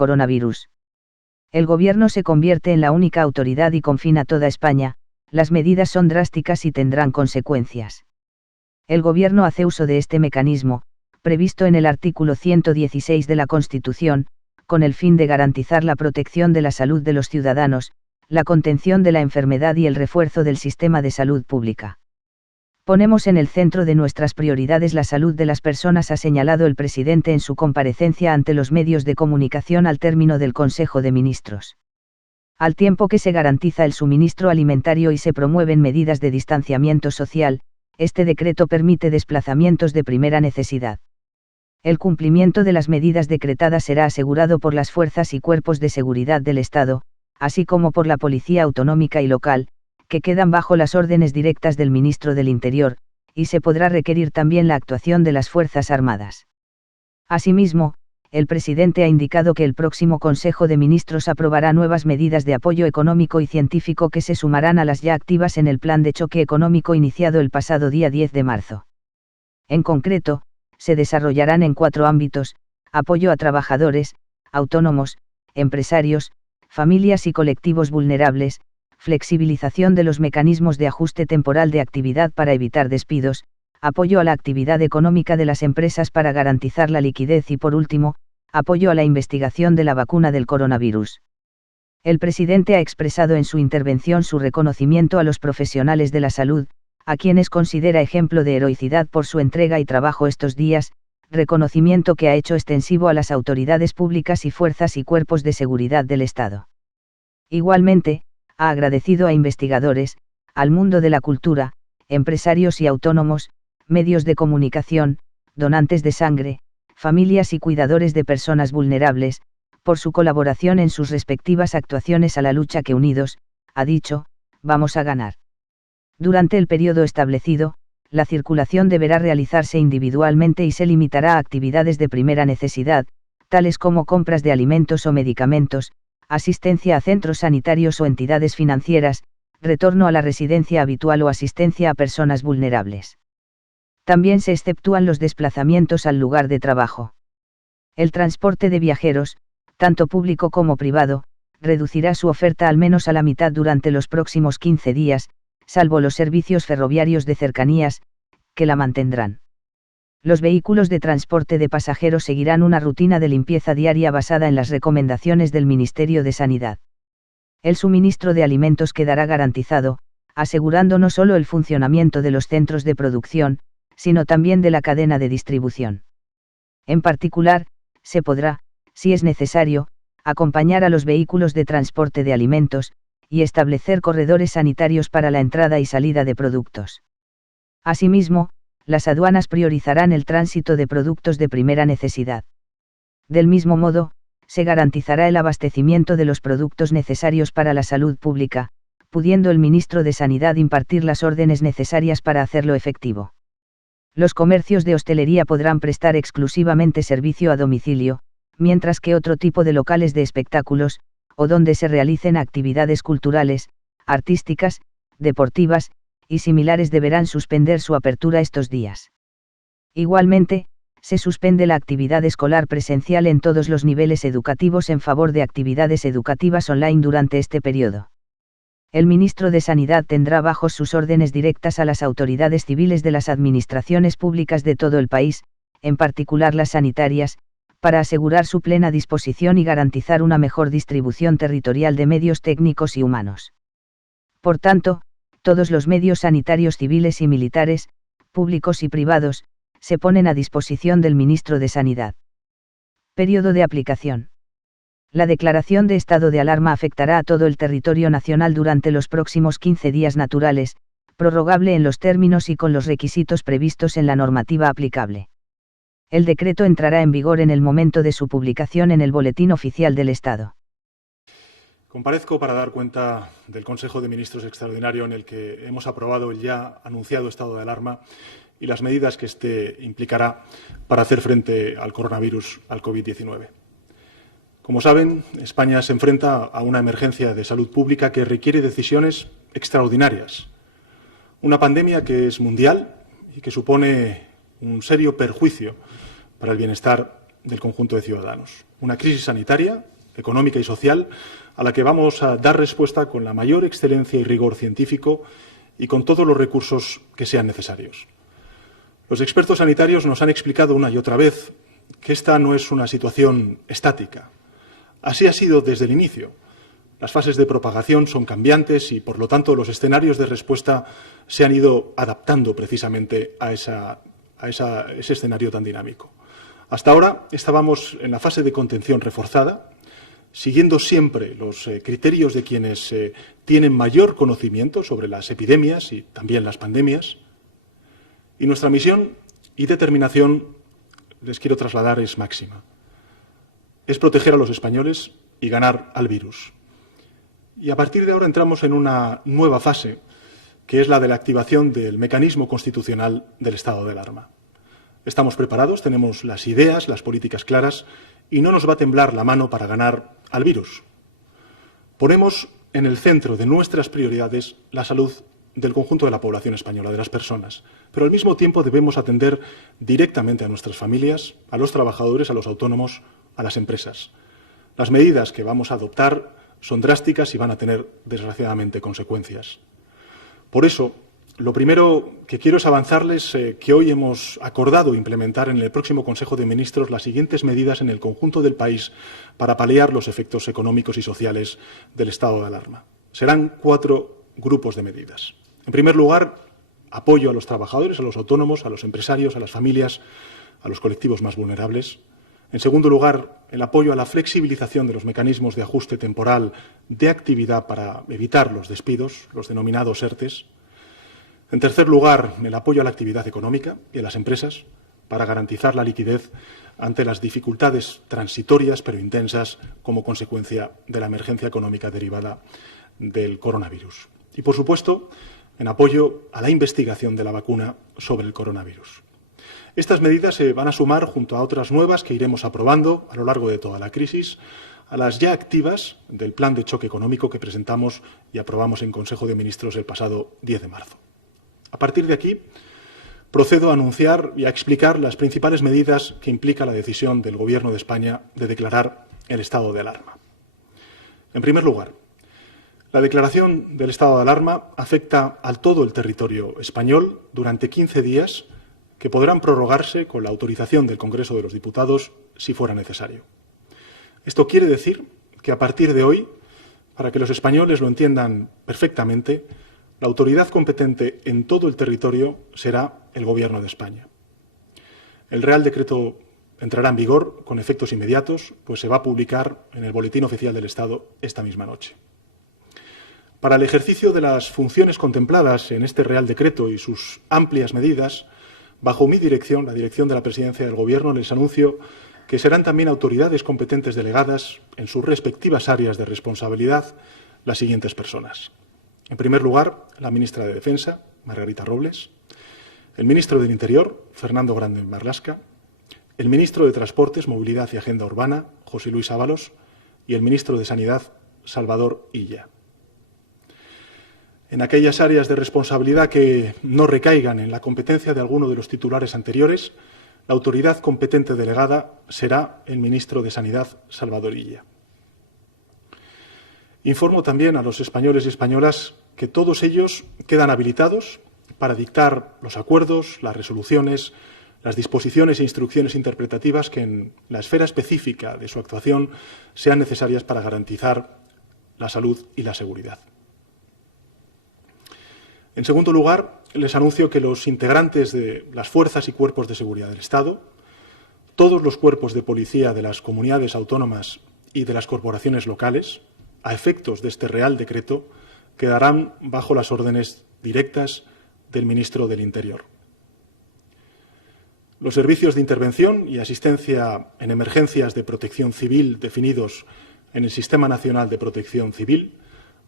coronavirus. El gobierno se convierte en la única autoridad y confina toda España, las medidas son drásticas y tendrán consecuencias. El gobierno hace uso de este mecanismo, previsto en el artículo 116 de la Constitución, con el fin de garantizar la protección de la salud de los ciudadanos, la contención de la enfermedad y el refuerzo del sistema de salud pública. Ponemos en el centro de nuestras prioridades la salud de las personas, ha señalado el presidente en su comparecencia ante los medios de comunicación al término del Consejo de Ministros. Al tiempo que se garantiza el suministro alimentario y se promueven medidas de distanciamiento social, este decreto permite desplazamientos de primera necesidad. El cumplimiento de las medidas decretadas será asegurado por las fuerzas y cuerpos de seguridad del Estado, así como por la Policía Autonómica y local, que quedan bajo las órdenes directas del Ministro del Interior, y se podrá requerir también la actuación de las Fuerzas Armadas. Asimismo, el presidente ha indicado que el próximo Consejo de Ministros aprobará nuevas medidas de apoyo económico y científico que se sumarán a las ya activas en el plan de choque económico iniciado el pasado día 10 de marzo. En concreto, se desarrollarán en 4 ámbitos: apoyo a trabajadores, autónomos, empresarios, familias y colectivos vulnerables, flexibilización de los mecanismos de ajuste temporal de actividad para evitar despidos, apoyo a la actividad económica de las empresas para garantizar la liquidez y, por último, apoyo a la investigación de la vacuna del coronavirus. El presidente ha expresado en su intervención su reconocimiento a los profesionales de la salud, a quienes considera ejemplo de heroicidad por su entrega y trabajo estos días, reconocimiento que ha hecho extensivo a las autoridades públicas y fuerzas y cuerpos de seguridad del Estado. Igualmente, ha agradecido a investigadores, al mundo de la cultura, empresarios y autónomos, medios de comunicación, donantes de sangre, familias y cuidadores de personas vulnerables, por su colaboración en sus respectivas actuaciones a la lucha que unidos, ha dicho, vamos a ganar. Durante el periodo establecido, la circulación deberá realizarse individualmente y se limitará a actividades de primera necesidad, tales como compras de alimentos o medicamentos, asistencia a centros sanitarios o entidades financieras, retorno a la residencia habitual o asistencia a personas vulnerables. También se exceptúan los desplazamientos al lugar de trabajo. El transporte de viajeros, tanto público como privado, reducirá su oferta al menos a la mitad durante los próximos 15 días, salvo los servicios ferroviarios de cercanías, que la mantendrán. Los vehículos de transporte de pasajeros seguirán una rutina de limpieza diaria basada en las recomendaciones del Ministerio de Sanidad. El suministro de alimentos quedará garantizado, asegurando no solo el funcionamiento de los centros de producción, sino también de la cadena de distribución. En particular, se podrá, si es necesario, acompañar a los vehículos de transporte de alimentos, y establecer corredores sanitarios para la entrada y salida de productos. Asimismo, las aduanas priorizarán el tránsito de productos de primera necesidad. Del mismo modo, se garantizará el abastecimiento de los productos necesarios para la salud pública, pudiendo el ministro de Sanidad impartir las órdenes necesarias para hacerlo efectivo. Los comercios de hostelería podrán prestar exclusivamente servicio a domicilio, mientras que otro tipo de locales de espectáculos, o donde se realicen actividades culturales, artísticas, deportivas, y similares deberán suspender su apertura estos días. Igualmente, se suspende la actividad escolar presencial en todos los niveles educativos en favor de actividades educativas online durante este periodo. El ministro de Sanidad tendrá bajo sus órdenes directas a las autoridades civiles de las administraciones públicas de todo el país, en particular las sanitarias, para asegurar su plena disposición y garantizar una mejor distribución territorial de medios técnicos y humanos. Por tanto, todos los medios sanitarios civiles y militares, públicos y privados, se ponen a disposición del ministro de Sanidad. Periodo de aplicación. La declaración de estado de alarma afectará a todo el territorio nacional durante los próximos 15 días naturales, prorrogable en los términos y con los requisitos previstos en la normativa aplicable. El decreto entrará en vigor en el momento de su publicación en el Boletín Oficial del Estado. Comparezco para dar cuenta del Consejo de Ministros extraordinario en el que hemos aprobado el ya anunciado estado de alarma y las medidas que éste implicará para hacer frente al coronavirus, al COVID-19. Como saben, España se enfrenta a una emergencia de salud pública que requiere decisiones extraordinarias. Una pandemia que es mundial y que supone un serio perjuicio para el bienestar del conjunto de ciudadanos. una crisis sanitaria, económica y social, a la que vamos a dar respuesta con la mayor excelencia y rigor científico y con todos los recursos que sean necesarios. Los expertos sanitarios nos han explicado una y otra vez que esta no es una situación estática. Así ha sido desde el inicio. Las fases de propagación son cambiantes y, por lo tanto, los escenarios de respuesta se han ido adaptando precisamente a ese escenario tan dinámico. Hasta ahora estábamos en la fase de contención reforzada, siguiendo siempre los criterios de quienes tienen mayor conocimiento sobre las epidemias y también las pandemias. Y nuestra misión y determinación, les quiero trasladar, es máxima. Es proteger a los españoles y ganar al virus. Y a partir de ahora entramos en una nueva fase, que es la de la activación del mecanismo constitucional del estado de alarma. Estamos preparados, tenemos las ideas, las políticas claras y no nos va a temblar la mano para ganar al virus. Ponemos en el centro de nuestras prioridades la salud del conjunto de la población española, de las personas, pero al mismo tiempo debemos atender directamente a nuestras familias, a los trabajadores, a los autónomos, a las empresas. Las medidas que vamos a adoptar son drásticas y van a tener, desgraciadamente, consecuencias. Por eso, lo primero que quiero es avanzarles que hoy hemos acordado implementar en el próximo Consejo de Ministros las siguientes medidas en el conjunto del país para paliar los efectos económicos y sociales del estado de alarma. Serán 4 grupos de medidas. En primer lugar, apoyo a los trabajadores, a los autónomos, a los empresarios, a las familias, a los colectivos más vulnerables. En segundo lugar, el apoyo a la flexibilización de los mecanismos de ajuste temporal de actividad para evitar los despidos, los denominados ERTEs. En tercer lugar, el apoyo a la actividad económica y a las empresas para garantizar la liquidez ante las dificultades transitorias pero intensas como consecuencia de la emergencia económica derivada del coronavirus. Y, por supuesto, en apoyo a la investigación de la vacuna sobre el coronavirus. Estas medidas se van a sumar junto a otras nuevas que iremos aprobando a lo largo de toda la crisis, a las ya activas del plan de choque económico que presentamos y aprobamos en Consejo de Ministros el pasado 10 de marzo. A partir de aquí, procedo a anunciar y a explicar las principales medidas que implica la decisión del Gobierno de España de declarar el estado de alarma. En primer lugar, la declaración del estado de alarma afecta a todo el territorio español durante 15 días que podrán prorrogarse con la autorización del Congreso de los Diputados si fuera necesario. Esto quiere decir que a partir de hoy, para que los españoles lo entiendan perfectamente, la autoridad competente en todo el territorio será el Gobierno de España. El Real Decreto entrará en vigor con efectos inmediatos, pues se va a publicar en el Boletín Oficial del Estado esta misma noche. Para el ejercicio de las funciones contempladas en este Real Decreto y sus amplias medidas, bajo mi dirección, la dirección de la Presidencia del Gobierno, les anuncio que serán también autoridades competentes delegadas en sus respectivas áreas de responsabilidad las siguientes personas. En primer lugar, la ministra de Defensa, Margarita Robles, el ministro del Interior, Fernando Grande Marlaska, el ministro de Transportes, Movilidad y Agenda Urbana, José Luis Ábalos, y el ministro de Sanidad, Salvador Illa. En aquellas áreas de responsabilidad que no recaigan en la competencia de alguno de los titulares anteriores, la autoridad competente delegada será el ministro de Sanidad, Salvador Illa. Informo también a los españoles y españolas que todos ellos quedan habilitados para dictar los acuerdos, las resoluciones, las disposiciones e instrucciones interpretativas que en la esfera específica de su actuación sean necesarias para garantizar la salud y la seguridad. En segundo lugar, les anuncio que los integrantes de las fuerzas y cuerpos de seguridad del Estado, todos los cuerpos de policía de las comunidades autónomas y de las corporaciones locales, a efectos de este Real Decreto, quedarán bajo las órdenes directas del ministro del Interior. Los servicios de intervención y asistencia en emergencias de protección civil definidos en el Sistema Nacional de Protección Civil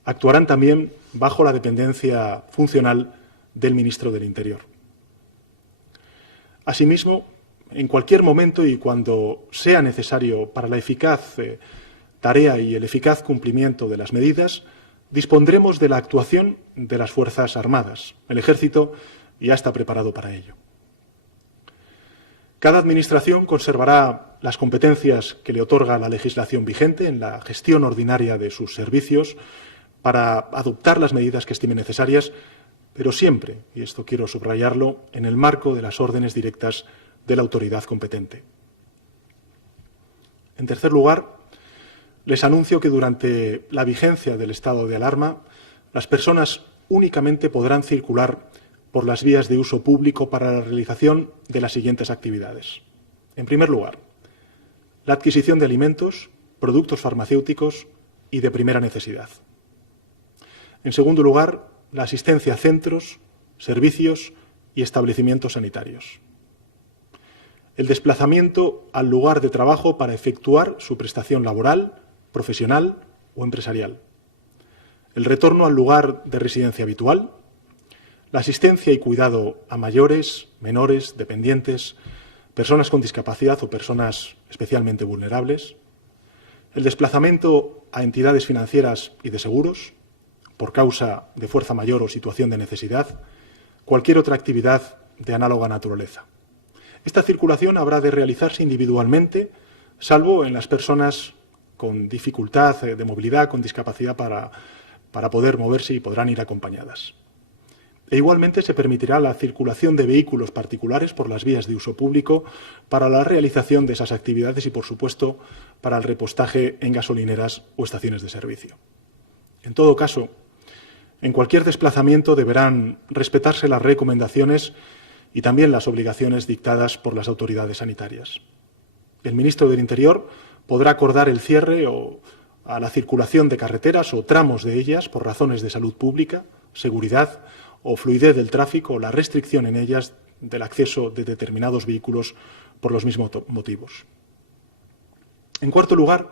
actuarán también bajo la dependencia funcional del ministro del Interior. Asimismo, en cualquier momento y cuando sea necesario para la eficaz tarea y el eficaz cumplimiento de las medidas, dispondremos de la actuación de las Fuerzas Armadas. El Ejército ya está preparado para ello. Cada administración conservará las competencias que le otorga la legislación vigente en la gestión ordinaria de sus servicios para adoptar las medidas que estime necesarias, pero siempre, y esto quiero subrayarlo, en el marco de las órdenes directas de la autoridad competente. En tercer lugar, les anuncio que durante la vigencia del estado de alarma, las personas únicamente podrán circular por las vías de uso público para la realización de las siguientes actividades. En primer lugar, la adquisición de alimentos, productos farmacéuticos y de primera necesidad. En segundo lugar, la asistencia a centros, servicios y establecimientos sanitarios. El desplazamiento al lugar de trabajo para efectuar su prestación laboral, profesional o empresarial. El retorno al lugar de residencia habitual. La asistencia y cuidado a mayores, menores, dependientes, personas con discapacidad o personas especialmente vulnerables. El desplazamiento a entidades financieras y de seguros, por causa de fuerza mayor o situación de necesidad, cualquier otra actividad de análoga naturaleza. Esta circulación habrá de realizarse individualmente, salvo en las personas con dificultad de movilidad, con discapacidad para poder moverse y podrán ir acompañadas. E igualmente se permitirá la circulación de vehículos particulares por las vías de uso público para la realización de esas actividades y, por supuesto, para el repostaje en gasolineras o estaciones de servicio. En todo caso, en cualquier desplazamiento deberán respetarse las recomendaciones y también las obligaciones dictadas por las autoridades sanitarias. El ministro del Interior podrá acordar el cierre a la circulación de carreteras o tramos de ellas por razones de salud pública, seguridad o fluidez del tráfico o la restricción en ellas del acceso de determinados vehículos por los mismos motivos. En cuarto lugar,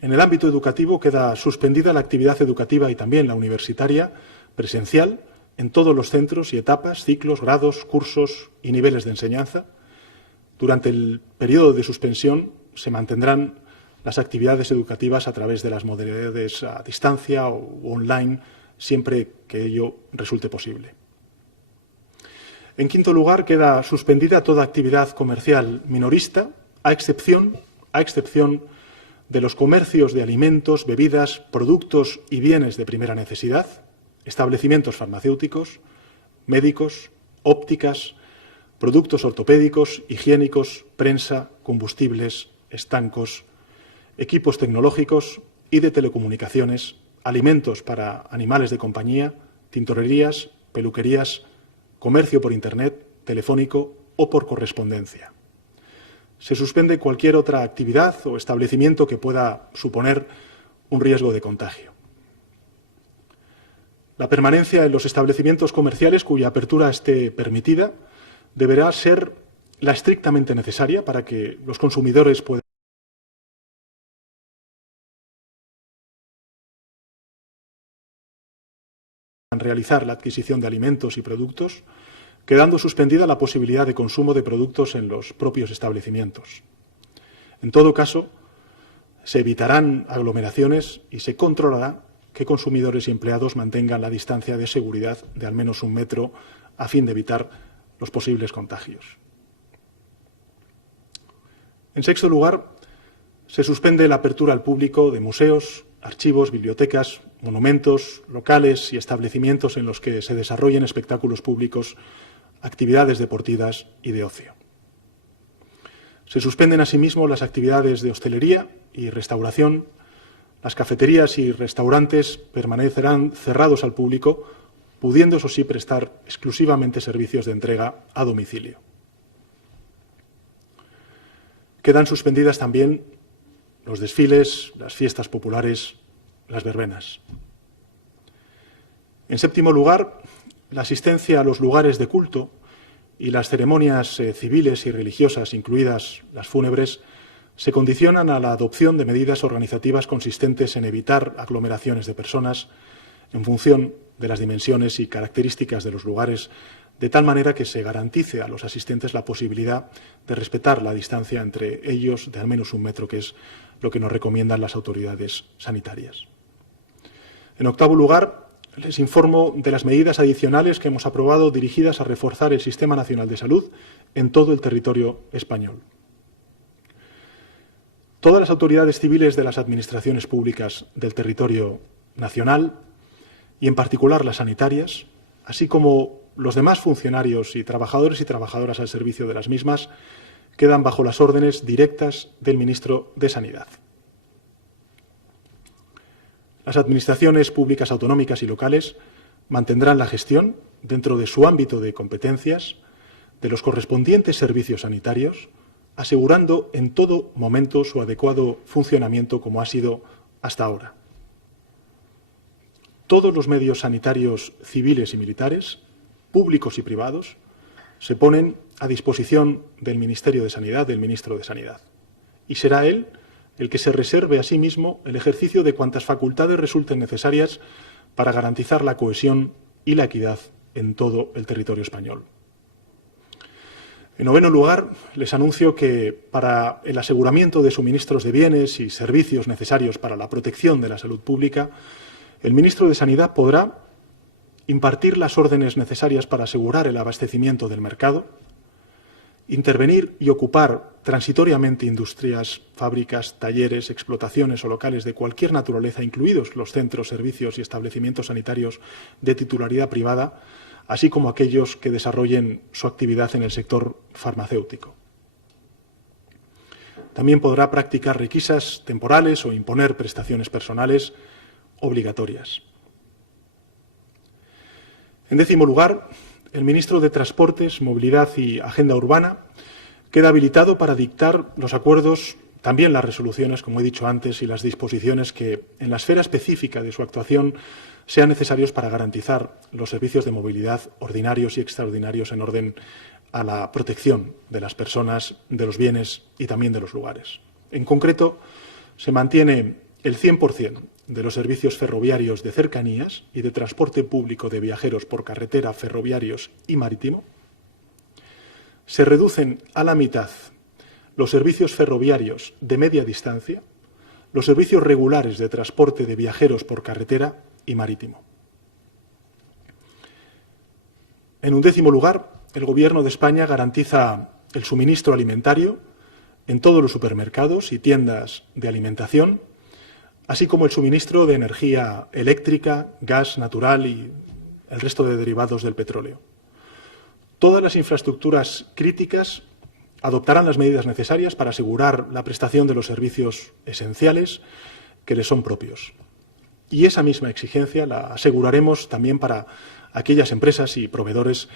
en el ámbito educativo queda suspendida la actividad educativa y también la universitaria presencial en todos los centros y etapas, ciclos, grados, cursos y niveles de enseñanza. Durante el periodo de suspensión se mantendrán las actividades educativas a través de las modalidades a distancia o online, siempre que ello resulte posible. En quinto lugar, queda suspendida toda actividad comercial minorista, a excepción de los comercios de alimentos, bebidas, productos y bienes de primera necesidad, establecimientos farmacéuticos, médicos, ópticas, productos ortopédicos, higiénicos, prensa, combustibles, estancos, equipos tecnológicos y de telecomunicaciones, alimentos para animales de compañía, tintorerías, peluquerías, comercio por Internet, telefónico o por correspondencia. Se suspende cualquier otra actividad o establecimiento que pueda suponer un riesgo de contagio. La permanencia en los establecimientos comerciales cuya apertura esté permitida deberá ser la estrictamente necesaria para que los consumidores puedan realizar la adquisición de alimentos y productos, quedando suspendida la posibilidad de consumo de productos en los propios establecimientos. En todo caso, se evitarán aglomeraciones y se controlará que consumidores y empleados mantengan la distancia de seguridad de al menos 1 metro a fin de evitar los posibles contagios. En sexto lugar, se suspende la apertura al público de museos, archivos, bibliotecas, monumentos, locales y establecimientos en los que se desarrollen espectáculos públicos, actividades deportivas y de ocio. Se suspenden asimismo las actividades de hostelería y restauración. Las cafeterías y restaurantes permanecerán cerrados al público, pudiendo, eso sí, prestar exclusivamente servicios de entrega a domicilio. Quedan suspendidas también los desfiles, las fiestas populares, las verbenas. En séptimo lugar, la asistencia a los lugares de culto y las ceremonias civiles y religiosas, incluidas las fúnebres, se condicionan a la adopción de medidas organizativas consistentes en evitar aglomeraciones de personas en función de las dimensiones y características de los lugares, de tal manera que se garantice a los asistentes la posibilidad de respetar la distancia entre ellos de al menos 1 metro, que es lo que nos recomiendan las autoridades sanitarias. En octavo lugar, les informo de las medidas adicionales que hemos aprobado dirigidas a reforzar el Sistema Nacional de Salud en todo el territorio español. Todas las autoridades civiles de las administraciones públicas del territorio nacional, y en particular las sanitarias, así como los demás funcionarios y trabajadoras al servicio de las mismas, quedan bajo las órdenes directas del Ministro de Sanidad. Las administraciones públicas autonómicas y locales mantendrán la gestión, dentro de su ámbito de competencias, de los correspondientes servicios sanitarios, asegurando en todo momento su adecuado funcionamiento como ha sido hasta ahora. Todos los medios sanitarios civiles y militares, públicos y privados, se ponen a disposición del Ministerio de Sanidad, del Ministro de Sanidad. Y será él el que se reserve a sí mismo el ejercicio de cuantas facultades resulten necesarias para garantizar la cohesión y la equidad en todo el territorio español. En noveno lugar, les anuncio que para el aseguramiento de suministros de bienes y servicios necesarios para la protección de la salud pública, el Ministro de Sanidad podrá impartir las órdenes necesarias para asegurar el abastecimiento del mercado, intervenir y ocupar transitoriamente industrias, fábricas, talleres, explotaciones o locales de cualquier naturaleza, incluidos los centros, servicios y establecimientos sanitarios de titularidad privada, así como aquellos que desarrollen su actividad en el sector farmacéutico. También podrá practicar requisas temporales o imponer prestaciones personales obligatorias. En décimo lugar, el ministro de Transportes, Movilidad y Agenda Urbana queda habilitado para dictar los acuerdos, también las resoluciones, como he dicho antes, y las disposiciones que, en la esfera específica de su actuación, sean necesarios para garantizar los servicios de movilidad ordinarios y extraordinarios en orden a la protección de las personas, de los bienes y también de los lugares. En concreto, se mantiene el 100% de los servicios ferroviarios de cercanías y de transporte público de viajeros por carretera, ferroviarios y marítimo. Se reducen a la mitad los servicios ferroviarios de media distancia, los servicios regulares de transporte de viajeros por carretera y marítimo. En un décimo lugar, el Gobierno de España garantiza el suministro alimentario en todos los supermercados y tiendas de alimentación, así como el suministro de energía eléctrica, gas natural y el resto de derivados del petróleo. Todas las infraestructuras críticas adoptarán las medidas necesarias para asegurar la prestación de los servicios esenciales que les son propios. Y esa misma exigencia la aseguraremos también para aquellas empresas y proveedores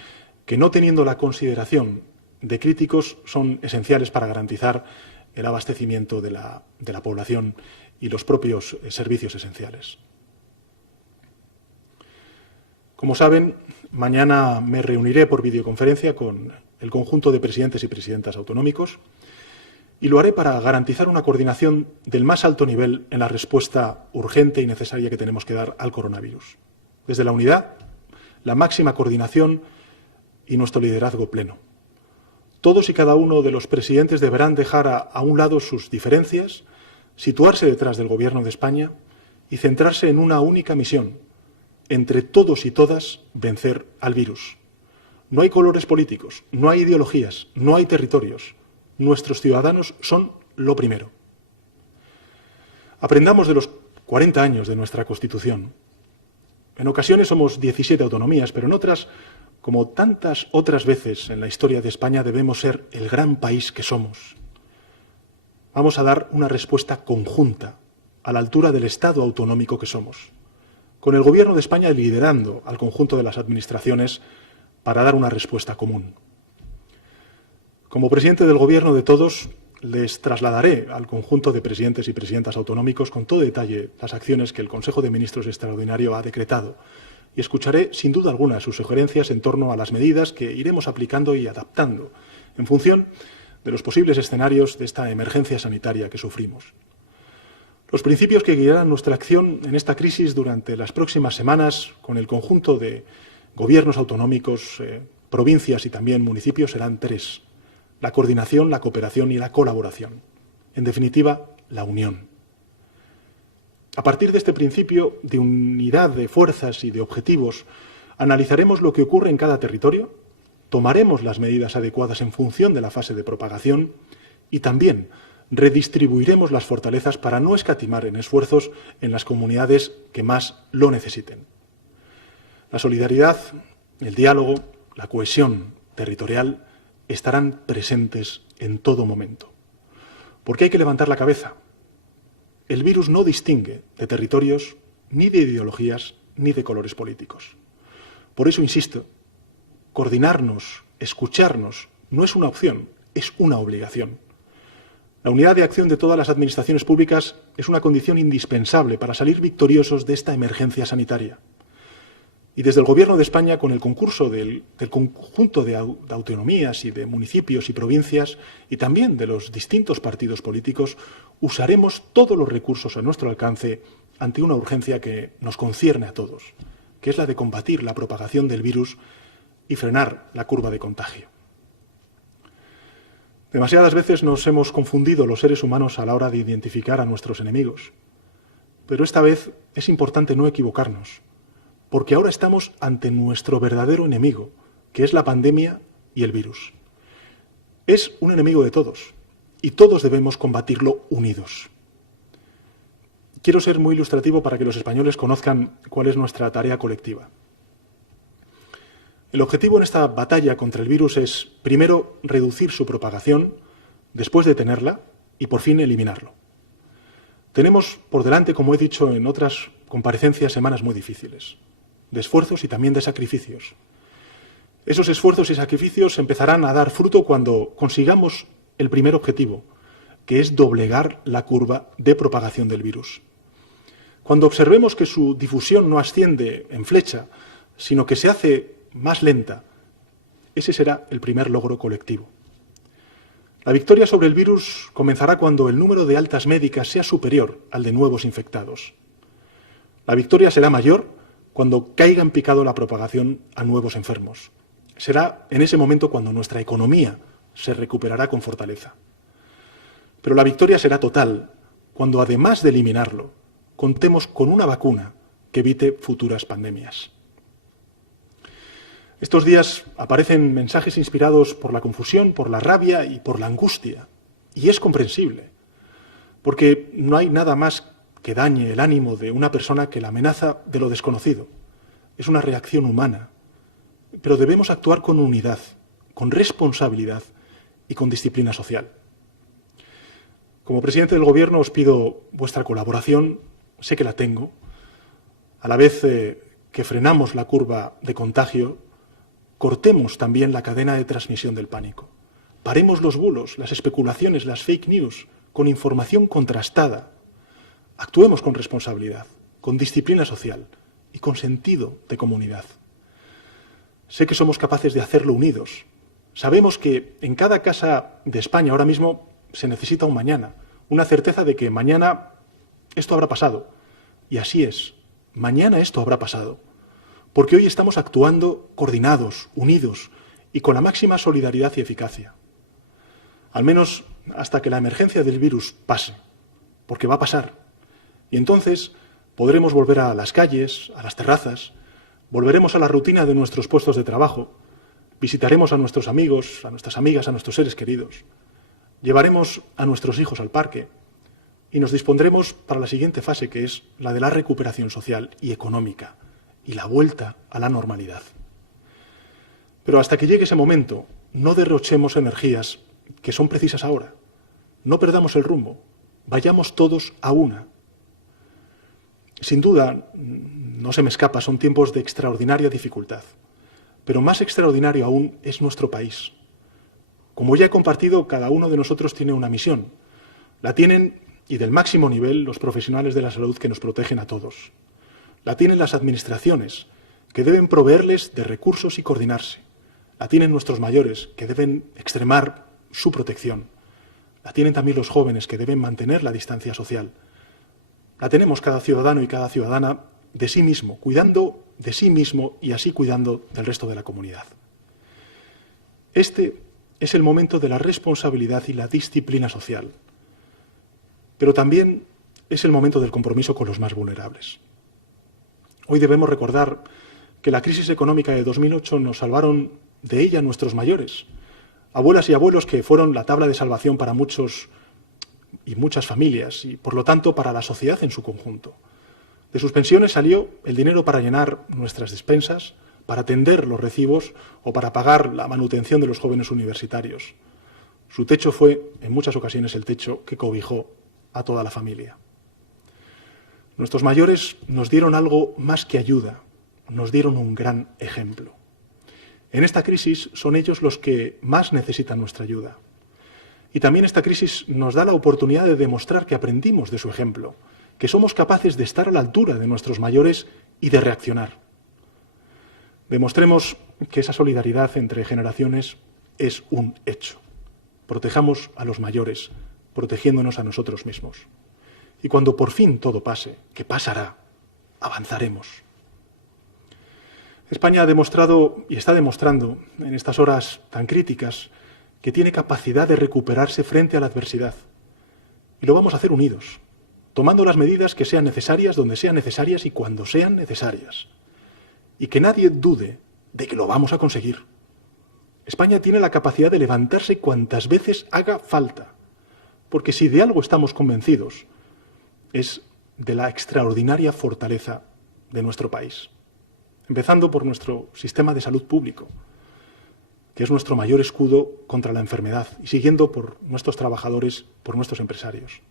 que, no teniendo la consideración de críticos, son esenciales para garantizar el abastecimiento de la población y los propios servicios esenciales. Como saben, mañana me reuniré por videoconferencia con el conjunto de presidentes y presidentas autonómicos y lo haré para garantizar una coordinación del más alto nivel en la respuesta urgente y necesaria que tenemos que dar al coronavirus. Desde la unidad, la máxima coordinación y nuestro liderazgo pleno. Todos y cada uno de los presidentes deberán dejar a un lado sus diferencias, situarse detrás del Gobierno de España y centrarse en una única misión: entre todos y todas vencer al virus. No hay colores políticos, no hay ideologías, no hay territorios. Nuestros ciudadanos son lo primero. Aprendamos de los 40 años de nuestra Constitución. En ocasiones somos 17 autonomías, pero en otras, como tantas otras veces en la historia de España, debemos ser el gran país que somos. Vamos a dar una respuesta conjunta, a la altura del Estado autonómico que somos, con el Gobierno de España liderando al conjunto de las administraciones para dar una respuesta común. Como presidente del Gobierno de todos, les trasladaré al conjunto de presidentes y presidentas autonómicos con todo detalle las acciones que el Consejo de Ministros Extraordinario ha decretado y escucharé sin duda alguna sus sugerencias en torno a las medidas que iremos aplicando y adaptando en función de los posibles escenarios de esta emergencia sanitaria que sufrimos. Los principios que guiarán nuestra acción en esta crisis durante las próximas semanas con el conjunto de gobiernos autonómicos, provincias y también municipios serán tres: la coordinación, la cooperación y la colaboración. En definitiva, la unión. A partir de este principio de unidad de fuerzas y de objetivos, analizaremos lo que ocurre en cada territorio, tomaremos las medidas adecuadas en función de la fase de propagación y también redistribuiremos las fortalezas para no escatimar en esfuerzos en las comunidades que más lo necesiten. La solidaridad, el diálogo, la cohesión territorial estarán presentes en todo momento. Porque hay que levantar la cabeza. El virus no distingue de territorios, ni de ideologías, ni de colores políticos. Por eso insisto, coordinarnos, escucharnos, no es una opción, es una obligación. La unidad de acción de todas las administraciones públicas es una condición indispensable para salir victoriosos de esta emergencia sanitaria. Y desde el Gobierno de España, con el concurso del conjunto de autonomías y de municipios y provincias, y también de los distintos partidos políticos, usaremos todos los recursos a nuestro alcance ante una urgencia que nos concierne a todos, que es la de combatir la propagación del virus y frenar la curva de contagio. Demasiadas veces nos hemos confundido los seres humanos a la hora de identificar a nuestros enemigos. Pero esta vez es importante no equivocarnos, porque ahora estamos ante nuestro verdadero enemigo, que es la pandemia y el virus. Es un enemigo de todos, y todos debemos combatirlo unidos. Quiero ser muy ilustrativo para que los españoles conozcan cuál es nuestra tarea colectiva. El objetivo en esta batalla contra el virus es, primero, reducir su propagación, después detenerla y, por fin, eliminarlo. Tenemos por delante, como he dicho en otras comparecencias, semanas muy difíciles, de esfuerzos y también de sacrificios. Esos esfuerzos y sacrificios empezarán a dar fruto cuando consigamos el primer objetivo, que es doblegar la curva de propagación del virus. Cuando observemos que su difusión no asciende en flecha, sino que se hace más lenta, ese será el primer logro colectivo. La victoria sobre el virus comenzará cuando el número de altas médicas sea superior al de nuevos infectados. La victoria será mayor cuando caiga en picado la propagación a nuevos enfermos. Será en ese momento cuando nuestra economía se recuperará con fortaleza. Pero la victoria será total cuando, además de eliminarlo, contemos con una vacuna que evite futuras pandemias. Estos días aparecen mensajes inspirados por la confusión, por la rabia y por la angustia. Y es comprensible, porque no hay nada más que dañe el ánimo de una persona que la amenaza de lo desconocido. Es una reacción humana, pero debemos actuar con unidad, con responsabilidad y con disciplina social. Como presidente del Gobierno os pido vuestra colaboración, sé que la tengo, a la vez que frenamos la curva de contagio, cortemos también la cadena de transmisión del pánico. Paremos los bulos, las especulaciones, las fake news, con información contrastada. Actuemos con responsabilidad, con disciplina social y con sentido de comunidad. Sé que somos capaces de hacerlo unidos. Sabemos que en cada casa de España ahora mismo se necesita un mañana, una certeza de que mañana esto habrá pasado. Y así es, mañana esto habrá pasado. Porque hoy estamos actuando coordinados, unidos y con la máxima solidaridad y eficacia. Al menos hasta que la emergencia del virus pase, porque va a pasar. Y entonces podremos volver a las calles, a las terrazas, volveremos a la rutina de nuestros puestos de trabajo, visitaremos a nuestros amigos, a nuestras amigas, a nuestros seres queridos, llevaremos a nuestros hijos al parque y nos dispondremos para la siguiente fase, que es la de la recuperación social y económica y la vuelta a la normalidad. Pero hasta que llegue ese momento, no derrochemos energías que son precisas ahora. No perdamos el rumbo, vayamos todos a una. Sin duda, no se me escapa, son tiempos de extraordinaria dificultad. Pero más extraordinario aún es nuestro país. Como ya he compartido, cada uno de nosotros tiene una misión. La tienen, y del máximo nivel, los profesionales de la salud que nos protegen a todos. La tienen las administraciones, que deben proveerles de recursos y coordinarse. La tienen nuestros mayores, que deben extremar su protección. La tienen también los jóvenes, que deben mantener la distancia social. La tenemos cada ciudadano y cada ciudadana de sí mismo, cuidando de sí mismo y así cuidando del resto de la comunidad. Este es el momento de la responsabilidad y la disciplina social. Pero también es el momento del compromiso con los más vulnerables. Hoy debemos recordar que la crisis económica de 2008 nos salvaron de ella nuestros mayores, abuelas y abuelos que fueron la tabla de salvación para muchos y muchas familias y, por lo tanto, para la sociedad en su conjunto. De sus pensiones salió el dinero para llenar nuestras despensas, para atender los recibos o para pagar la manutención de los jóvenes universitarios. Su techo fue, en muchas ocasiones, el techo que cobijó a toda la familia. Nuestros mayores nos dieron algo más que ayuda, nos dieron un gran ejemplo. En esta crisis son ellos los que más necesitan nuestra ayuda. Y también esta crisis nos da la oportunidad de demostrar que aprendimos de su ejemplo, que somos capaces de estar a la altura de nuestros mayores y de reaccionar. Demostremos que esa solidaridad entre generaciones es un hecho. Protejamos a los mayores, protegiéndonos a nosotros mismos. Y cuando por fin todo pase, que pasará, avanzaremos. España ha demostrado y está demostrando en estas horas tan críticas que tiene capacidad de recuperarse frente a la adversidad. Y lo vamos a hacer unidos, tomando las medidas que sean necesarias donde sean necesarias y cuando sean necesarias. Y que nadie dude de que lo vamos a conseguir. España tiene la capacidad de levantarse cuantas veces haga falta, porque si de algo estamos convencidos, es de la extraordinaria fortaleza de nuestro país. Empezando por nuestro sistema de salud público, que es nuestro mayor escudo contra la enfermedad, y siguiendo por nuestros trabajadores, por nuestros empresarios.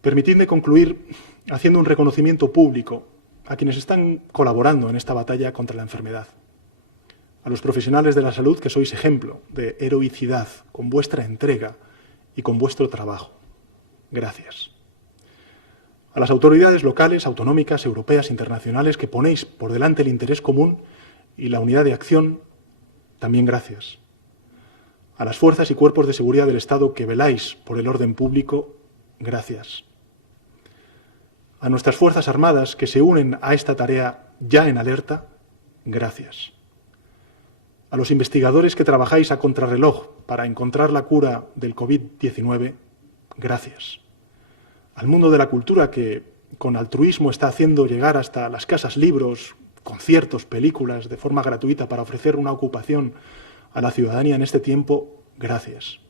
Permitidme concluir haciendo un reconocimiento público a quienes están colaborando en esta batalla contra la enfermedad. A los profesionales de la salud que sois ejemplo de heroicidad con vuestra entrega y con vuestro trabajo. Gracias. A las autoridades locales, autonómicas, europeas, internacionales que ponéis por delante el interés común y la unidad de acción, también gracias. A las fuerzas y cuerpos de seguridad del Estado que veláis por el orden público, gracias. A nuestras Fuerzas Armadas que se unen a esta tarea ya en alerta, gracias. A los investigadores que trabajáis a contrarreloj para encontrar la cura del COVID-19, gracias. Al mundo de la cultura que con altruismo está haciendo llegar hasta las casas libros, conciertos, películas de forma gratuita para ofrecer una ocupación a la ciudadanía en este tiempo, gracias.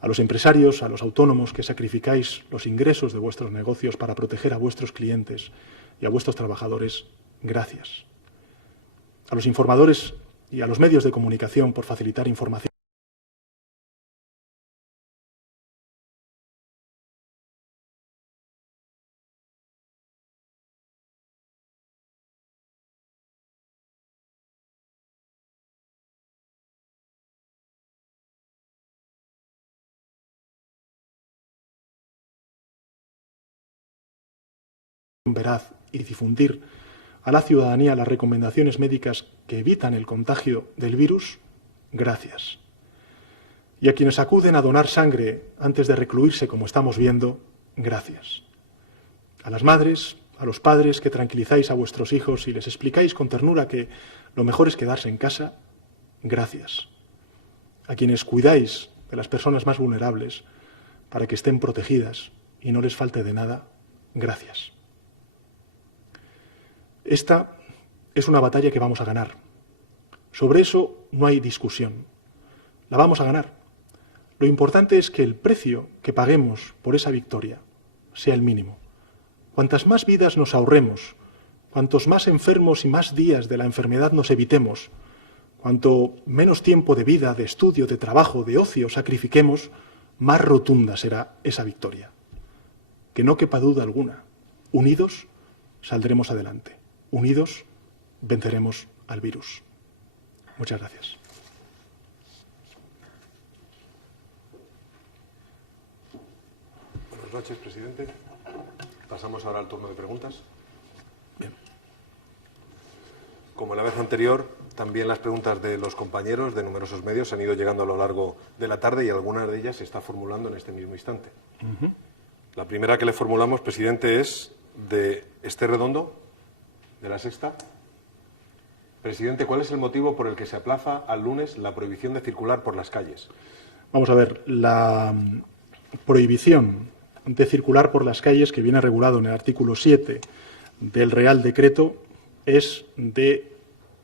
A los empresarios, a los autónomos que sacrificáis los ingresos de vuestros negocios para proteger a vuestros clientes y a vuestros trabajadores, gracias. A los informadores y a los medios de comunicación por facilitar información. Veraz y difundir a la ciudadanía las recomendaciones médicas que evitan el contagio del virus, gracias. Y a quienes acuden a donar sangre antes de recluirse, como estamos viendo, gracias. A las madres, a los padres que tranquilizáis a vuestros hijos y les explicáis con ternura que lo mejor es quedarse en casa, gracias. A quienes cuidáis de las personas más vulnerables para que estén protegidas y no les falte de nada, gracias. Esta es una batalla que vamos a ganar. Sobre eso no hay discusión. La vamos a ganar. Lo importante es que el precio que paguemos por esa victoria sea el mínimo. Cuantas más vidas nos ahorremos, cuantos más enfermos y más días de la enfermedad nos evitemos, cuanto menos tiempo de vida, de estudio, de trabajo, de ocio sacrifiquemos, más rotunda será esa victoria. Que no quepa duda alguna. Unidos saldremos adelante. Unidos venceremos al virus. Muchas gracias. Buenas noches, presidente. Pasamos ahora al turno de preguntas. Bien. Como la vez anterior, también las preguntas de los compañeros de numerosos medios han ido llegando a lo largo de la tarde y algunas de ellas se está formulando en este mismo instante. La primera que le formulamos, presidente, es de Esther Redondo, de La Sexta. Presidente, ¿cuál es el motivo por el que se aplaza al lunes la prohibición de circular por las calles? Vamos a ver, la prohibición de circular por las calles que viene regulado en el artículo 7 del Real Decreto es de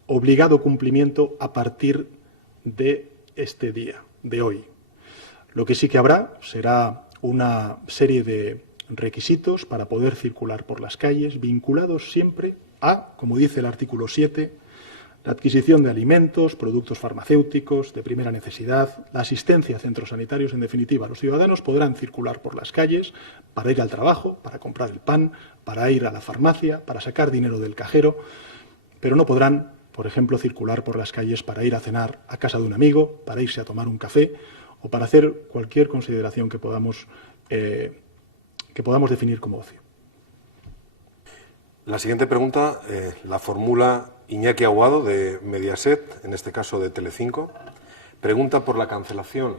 obligado cumplimiento a partir de este día, de hoy. Lo que sí que habrá será una serie de requisitos para poder circular por las calles, vinculados siempre a, como dice el artículo 7, la adquisición de alimentos, productos farmacéuticos de primera necesidad, la asistencia a centros sanitarios. En definitiva, los ciudadanos podrán circular por las calles para ir al trabajo, para comprar el pan, para ir a la farmacia, para sacar dinero del cajero, pero no podrán, por ejemplo, circular por las calles para ir a cenar a casa de un amigo, para irse a tomar un café o para hacer cualquier consideración que podamos definir como ocio. La siguiente pregunta la formula Iñaki Aguado, de Mediaset, en este caso de Telecinco. Pregunta por la cancelación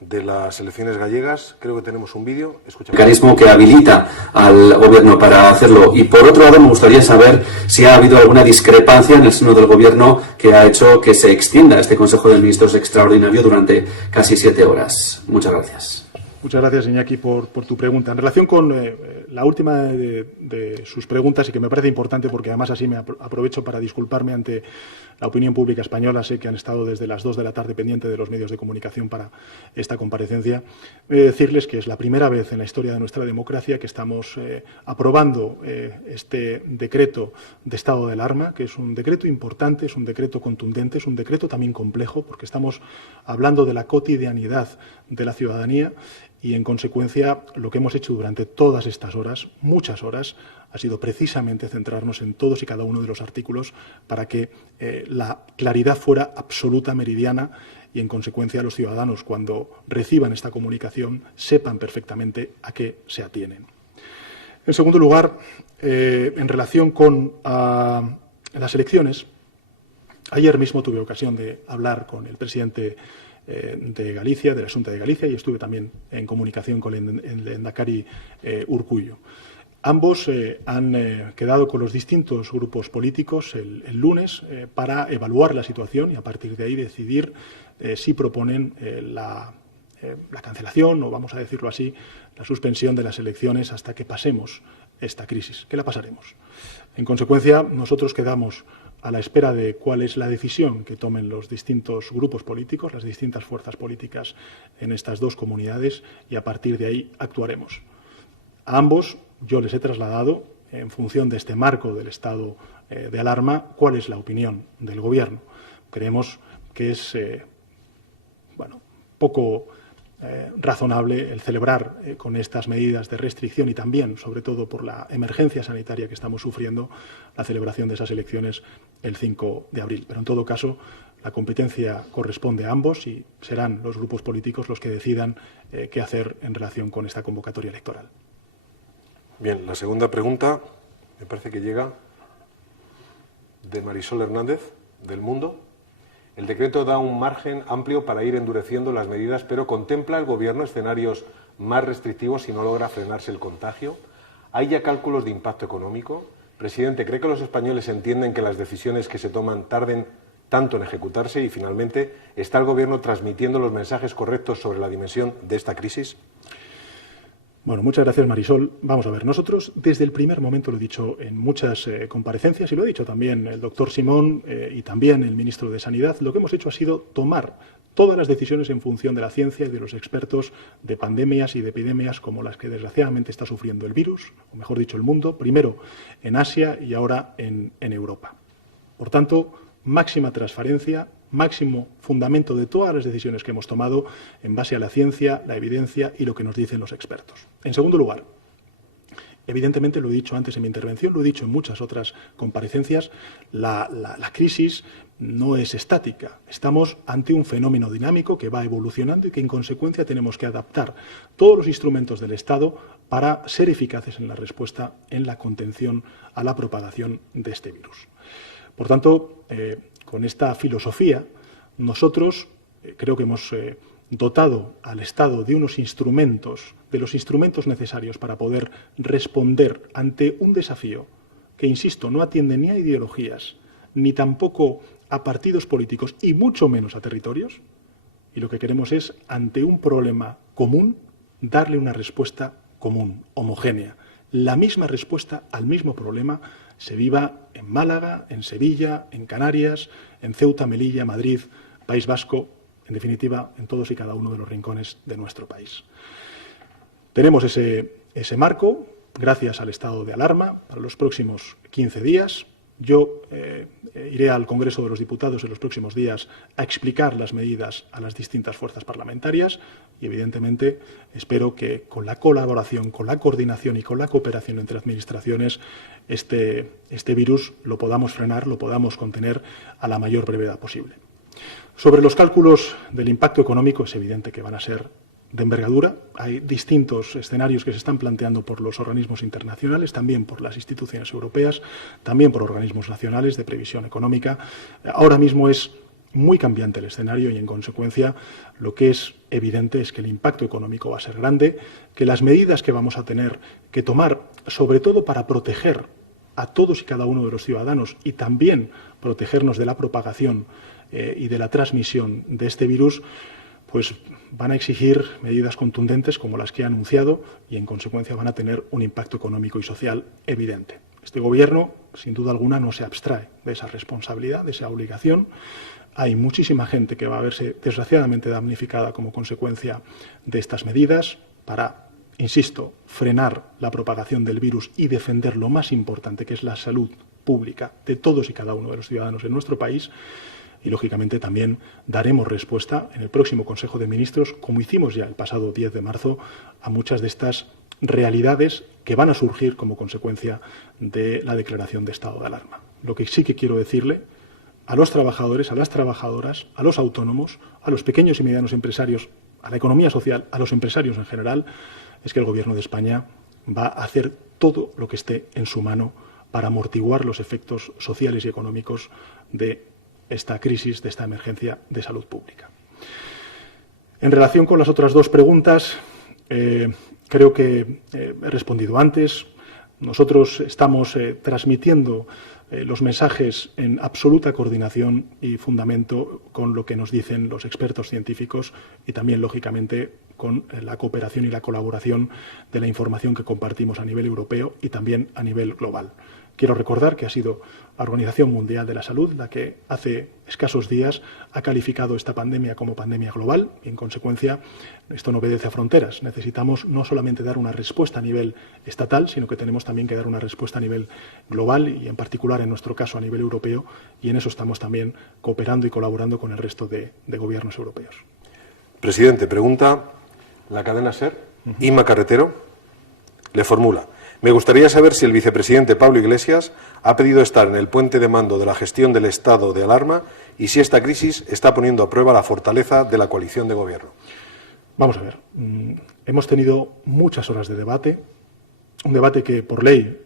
de las elecciones gallegas. Creo que tenemos un vídeo. Escuchamos. Mecanismo que habilita al Gobierno para hacerlo. Y por otro lado, me gustaría saber si ha habido alguna discrepancia en el seno del Gobierno que ha hecho que se extienda este Consejo de Ministros extraordinario durante casi 7 horas. Muchas gracias. Muchas gracias, Iñaki, por tu pregunta. En relación con la última de sus preguntas, y que me parece importante porque además así me aprovecho para disculparme ante la opinión pública española. Sé que han estado desde las 2 de la tarde pendiente de los medios de comunicación para esta comparecencia. Decirles que es la primera vez en la historia de nuestra democracia que estamos aprobando este decreto de estado de alarma, que es un decreto importante, es un decreto contundente, es un decreto también complejo, porque estamos hablando de la cotidianidad de la ciudadanía. Y, en consecuencia, lo que hemos hecho durante todas estas horas, muchas horas, ha sido precisamente centrarnos en todos y cada uno de los artículos para que la claridad fuera absoluta, meridiana, y, en consecuencia, los ciudadanos, cuando reciban esta comunicación, sepan perfectamente a qué se atienen. En segundo lugar, en relación con las elecciones, ayer mismo tuve ocasión de hablar con el presidente de Galicia, de la Xunta de Galicia, y estuve también en comunicación con el lehendakari Urkullu. Ambos han quedado con los distintos grupos políticos el lunes para evaluar la situación y a partir de ahí decidir si proponen la cancelación o, vamos a decirlo así, la suspensión de las elecciones hasta que pasemos esta crisis, que la pasaremos. En consecuencia, nosotros quedamos a la espera de cuál es la decisión que tomen los distintos grupos políticos, las distintas fuerzas políticas en estas dos comunidades, y a partir de ahí actuaremos. A ambos yo les he trasladado, en función de este marco del estado de alarma, cuál es la opinión del Gobierno. Creemos que es poco razonable el celebrar con estas medidas de restricción y también, sobre todo por la emergencia sanitaria que estamos sufriendo, la celebración de esas elecciones el 5 de abril. Pero, en todo caso, la competencia corresponde a ambos y serán los grupos políticos los que decidan qué hacer en relación con esta convocatoria electoral. Bien, la segunda pregunta me parece que llega de Marisol Hernández, del Mundo. El decreto da un margen amplio para ir endureciendo las medidas, pero ¿contempla el Gobierno escenarios más restrictivos si no logra frenarse el contagio? ¿Hay ya cálculos de impacto económico? Presidente, ¿cree que los españoles entienden que las decisiones que se toman tarden tanto en ejecutarse? Y, finalmente, ¿está el Gobierno transmitiendo los mensajes correctos sobre la dimensión de esta crisis? Bueno, muchas gracias, Marisol. Vamos a ver, nosotros desde el primer momento, lo he dicho en muchas comparecencias y lo ha dicho también el doctor Simón y también el ministro de Sanidad, lo que hemos hecho ha sido tomar todas las decisiones en función de la ciencia y de los expertos de pandemias y de epidemias como las que desgraciadamente está sufriendo el virus, o mejor dicho, el mundo, primero en Asia y ahora en Europa. Por tanto, máxima transparencia, máximo fundamento de todas las decisiones que hemos tomado en base a la ciencia, la evidencia y lo que nos dicen los expertos. En segundo lugar, evidentemente, lo he dicho antes en mi intervención, lo he dicho en muchas otras comparecencias, la crisis no es estática. Estamos ante un fenómeno dinámico que va evolucionando y que, en consecuencia, tenemos que adaptar todos los instrumentos del Estado para ser eficaces en la respuesta en la contención a la propagación de este virus. Por tanto, con esta filosofía, nosotros creo que hemos dotado al Estado de unos instrumentos, de los instrumentos necesarios para poder responder ante un desafío que, insisto, no atiende ni a ideologías, ni tampoco a partidos políticos, y mucho menos a territorios. Y lo que queremos es, ante un problema común, darle una respuesta común, homogénea. La misma respuesta al mismo problema se viva en Málaga, en Sevilla, en Canarias, en Ceuta, Melilla, Madrid, País Vasco, en definitiva, en todos y cada uno de los rincones de nuestro país. Tenemos ese marco, gracias al estado de alarma, para los próximos 15 días. Yo iré al Congreso de los Diputados en los próximos días a explicar las medidas a las distintas fuerzas parlamentarias y, evidentemente, espero que con la colaboración, con la coordinación y con la cooperación entre administraciones, este virus lo podamos frenar, lo podamos contener a la mayor brevedad posible. Sobre los cálculos del impacto económico, es evidente que van a ser de envergadura. Hay distintos escenarios que se están planteando por los organismos internacionales, también por las instituciones europeas, también por organismos nacionales de previsión económica. Ahora mismo es muy cambiante el escenario y, en consecuencia, lo que es evidente es que el impacto económico va a ser grande, que las medidas que vamos a tener que tomar, sobre todo para proteger a todos y cada uno de los ciudadanos y también protegernos de la propagación y de la transmisión de este virus, pues van a exigir medidas contundentes como las que he anunciado y, en consecuencia, van a tener un impacto económico y social evidente. Este Gobierno, sin duda alguna, no se abstrae de esa responsabilidad, de esa obligación. Hay muchísima gente que va a verse, desgraciadamente, damnificada como consecuencia de estas medidas para, insisto, frenar la propagación del virus y defender lo más importante, que es la salud pública de todos y cada uno de los ciudadanos en nuestro país. Y, lógicamente, también daremos respuesta en el próximo Consejo de Ministros, como hicimos ya el pasado 10 de marzo, a muchas de estas realidades que van a surgir como consecuencia de la declaración de estado de alarma. Lo que sí que quiero decirle a los trabajadores, a las trabajadoras, a los autónomos, a los pequeños y medianos empresarios, a la economía social, a los empresarios en general, es que el Gobierno de España va a hacer todo lo que esté en su mano para amortiguar los efectos sociales y económicos de esta crisis, de esta emergencia de salud pública. En relación con las otras dos preguntas, creo que he respondido antes. Nosotros estamos transmitiendo los mensajes en absoluta coordinación y fundamento con lo que nos dicen los expertos científicos y también, lógicamente, con la cooperación y la colaboración de la información que compartimos a nivel europeo y también a nivel global. Quiero recordar que ha sido la Organización Mundial de la Salud la que hace escasos días ha calificado esta pandemia como pandemia global y, en consecuencia, esto no obedece a fronteras. Necesitamos no solamente dar una respuesta a nivel estatal, sino que tenemos también que dar una respuesta a nivel global y, en particular, en nuestro caso, a nivel europeo, y en eso estamos también cooperando y colaborando con el resto de gobiernos europeos. Presidente, pregunta la cadena SER. Inma Carretero le formula: me gustaría saber si el vicepresidente Pablo Iglesias ha pedido estar en el puente de mando de la gestión del estado de alarma y si esta crisis está poniendo a prueba la fortaleza de la coalición de gobierno. Vamos a ver. Hemos tenido muchas horas de debate, un debate que, por ley,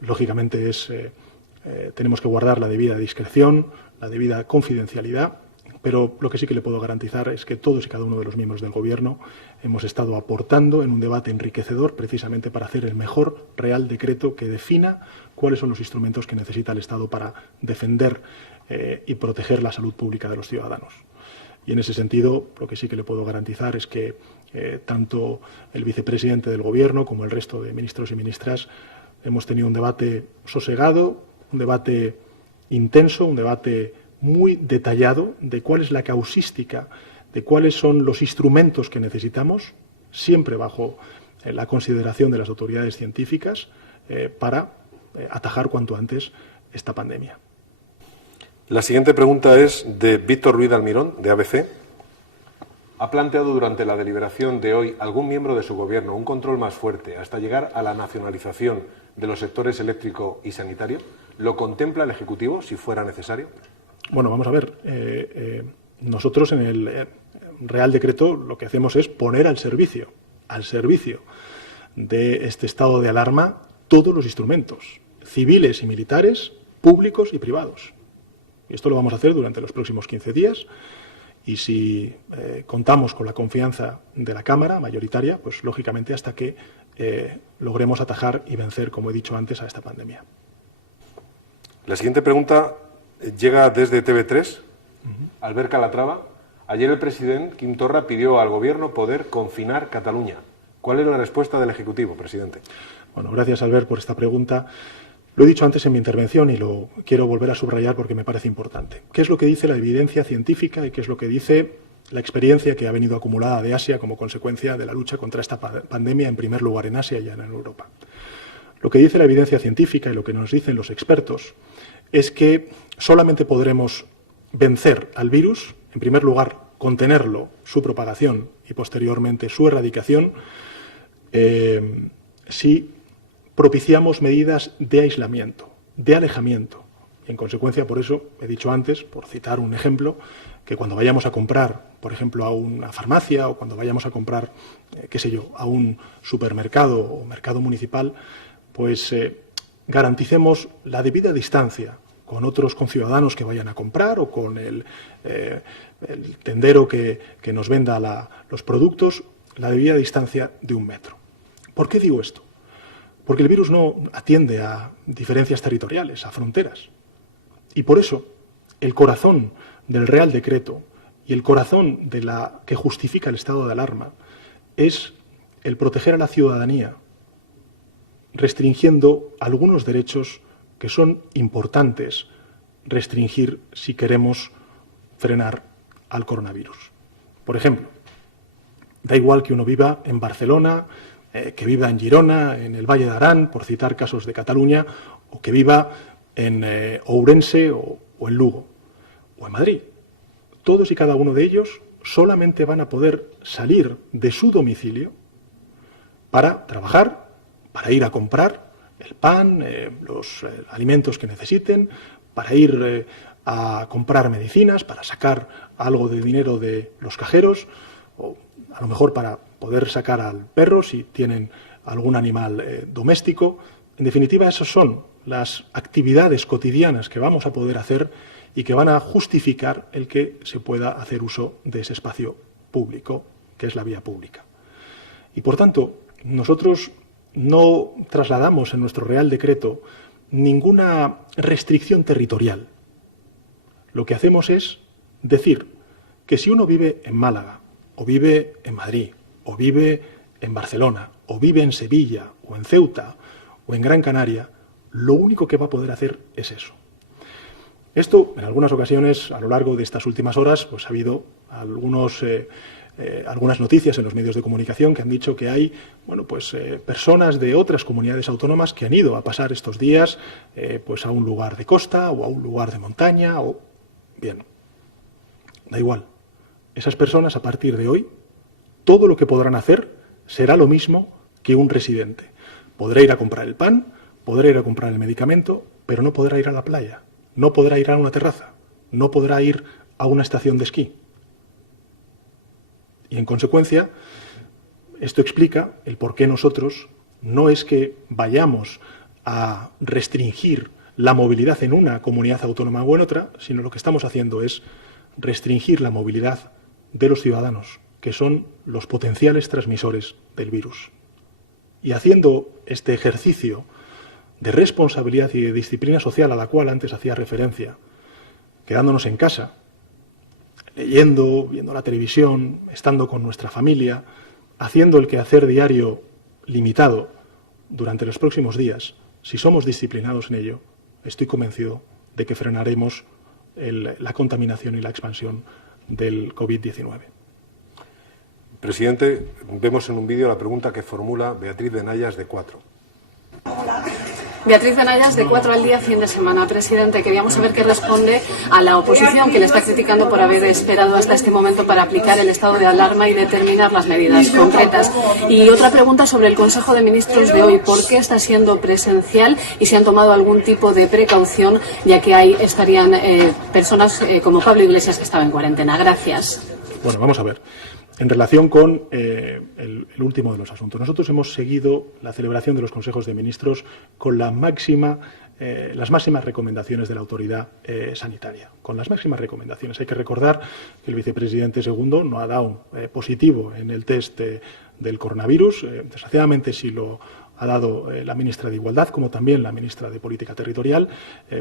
lógicamente, tenemos que guardar la debida discreción, la debida confidencialidad. Pero lo que sí que le puedo garantizar es que todos y cada uno de los miembros del Gobierno hemos estado aportando en un debate enriquecedor precisamente para hacer el mejor Real Decreto que defina cuáles son los instrumentos que necesita el Estado para defender y proteger la salud pública de los ciudadanos. Y en ese sentido, lo que sí que le puedo garantizar es que tanto el vicepresidente del Gobierno como el resto de ministros y ministras hemos tenido un debate sosegado, un debate intenso, un debate muy detallado de cuál es la causística, de cuáles son los instrumentos que necesitamos, siempre bajo la consideración de las autoridades científicas, para atajar cuanto antes esta pandemia. La siguiente pregunta es de Víctor Ruiz Almirón, de ABC. ¿Ha planteado durante la deliberación de hoy algún miembro de su gobierno un control más fuerte hasta llegar a la nacionalización de los sectores eléctrico y sanitario? ¿Lo contempla el Ejecutivo, si fuera necesario? Bueno, vamos a ver. Nosotros en el Real Decreto lo que hacemos es poner al servicio de este estado de alarma todos los instrumentos, civiles y militares, públicos y privados. Y esto lo vamos a hacer durante los próximos 15 días. Y si contamos con la confianza de la Cámara mayoritaria, pues lógicamente hasta que logremos atajar y vencer, como he dicho antes, a esta pandemia. La siguiente pregunta llega desde TV3. Albert Calatrava. Ayer el presidente Quim Torra pidió al Gobierno poder confinar Cataluña. ¿Cuál es la respuesta del Ejecutivo, presidente? Bueno, gracias, Albert, por esta pregunta. Lo he dicho antes en mi intervención y lo quiero volver a subrayar porque me parece importante. ¿Qué es lo que dice la evidencia científica y qué es lo que dice la experiencia que ha venido acumulada de Asia como consecuencia de la lucha contra esta pandemia, en primer lugar en Asia y ya en Europa? Lo que dice la evidencia científica y lo que nos dicen los expertos es que solamente podremos vencer al virus, en primer lugar, contenerlo, su propagación y posteriormente su erradicación, si propiciamos medidas de aislamiento, de alejamiento. En consecuencia, por eso, he dicho antes, por citar un ejemplo, que cuando vayamos a comprar, por ejemplo, a una farmacia o cuando vayamos a comprar, qué sé yo, a un supermercado o mercado municipal, pues garanticemos la debida distancia con otros conciudadanos que vayan a comprar o con el tendero que nos venda los productos, la debida distancia de 1 metro. ¿Por qué digo esto? Porque el virus no atiende a diferencias territoriales, a fronteras. Y por eso, el corazón del Real Decreto y el corazón de la que justifica el estado de alarma es el proteger a la ciudadanía, restringiendo algunos derechos que son importantes restringir si queremos frenar al coronavirus. Por ejemplo, da igual que uno viva en Barcelona, que viva en Girona, en el Valle de Arán, por citar casos de Cataluña, o que viva en Ourense o en Lugo, o en Madrid. Todos y cada uno de ellos solamente van a poder salir de su domicilio para trabajar, para ir a comprar el pan, los alimentos que necesiten, para ir a comprar medicinas, para sacar algo de dinero de los cajeros, o a lo mejor para poder sacar al perro si tienen algún animal doméstico. En definitiva, esas son las actividades cotidianas que vamos a poder hacer y que van a justificar el que se pueda hacer uso de ese espacio público, que es la vía pública. Y, por tanto, nosotros no trasladamos en nuestro Real Decreto ninguna restricción territorial. Lo que hacemos es decir que si uno vive en Málaga, o vive en Madrid, o vive en Barcelona, o vive en Sevilla, o en Ceuta, o en Gran Canaria, lo único que va a poder hacer es eso. Esto, en algunas ocasiones, a lo largo de estas últimas horas, pues ha habido algunas noticias en los medios de comunicación que han dicho que hay personas de otras comunidades autónomas que han ido a pasar estos días pues a un lugar de costa o a un lugar de montaña. Bien, da igual. Esas personas, a partir de hoy, todo lo que podrán hacer será lo mismo que un residente. Podrá ir a comprar el pan, podrá ir a comprar el medicamento, pero no podrá ir a la playa, no podrá ir a una terraza, no podrá ir a una estación de esquí. Y, en consecuencia, esto explica el por qué nosotros no es que vayamos a restringir la movilidad en una comunidad autónoma o en otra, sino lo que estamos haciendo es restringir la movilidad de los ciudadanos, que son los potenciales transmisores del virus. Y haciendo este ejercicio de responsabilidad y de disciplina social a la cual antes hacía referencia, quedándonos en casa, leyendo, viendo la televisión, estando con nuestra familia, haciendo el quehacer diario limitado durante los próximos días, si somos disciplinados en ello, estoy convencido de que frenaremos la contaminación y la expansión del COVID-19. Presidente, vemos en un vídeo la pregunta que formula Beatriz de Nayas, de 4. Beatriz de Nayas, de 4 al día, fin de semana. Presidente, queríamos saber qué responde a la oposición que le está criticando por haber esperado hasta este momento para aplicar el estado de alarma y determinar las medidas concretas. Y otra pregunta sobre el Consejo de Ministros de hoy. ¿Por qué está siendo presencial y si han tomado algún tipo de precaución, ya que ahí estarían personas como Pablo Iglesias, que estaba en cuarentena? Gracias. Bueno, vamos a ver. En relación con el último de los asuntos, nosotros hemos seguido la celebración de los consejos de ministros con las máximas recomendaciones de la autoridad sanitaria, con las máximas recomendaciones. Hay que recordar que el vicepresidente segundo no ha dado positivo en el test del coronavirus. Desgraciadamente sí lo ha dado la ministra de Igualdad, como también la ministra de Política Territorial,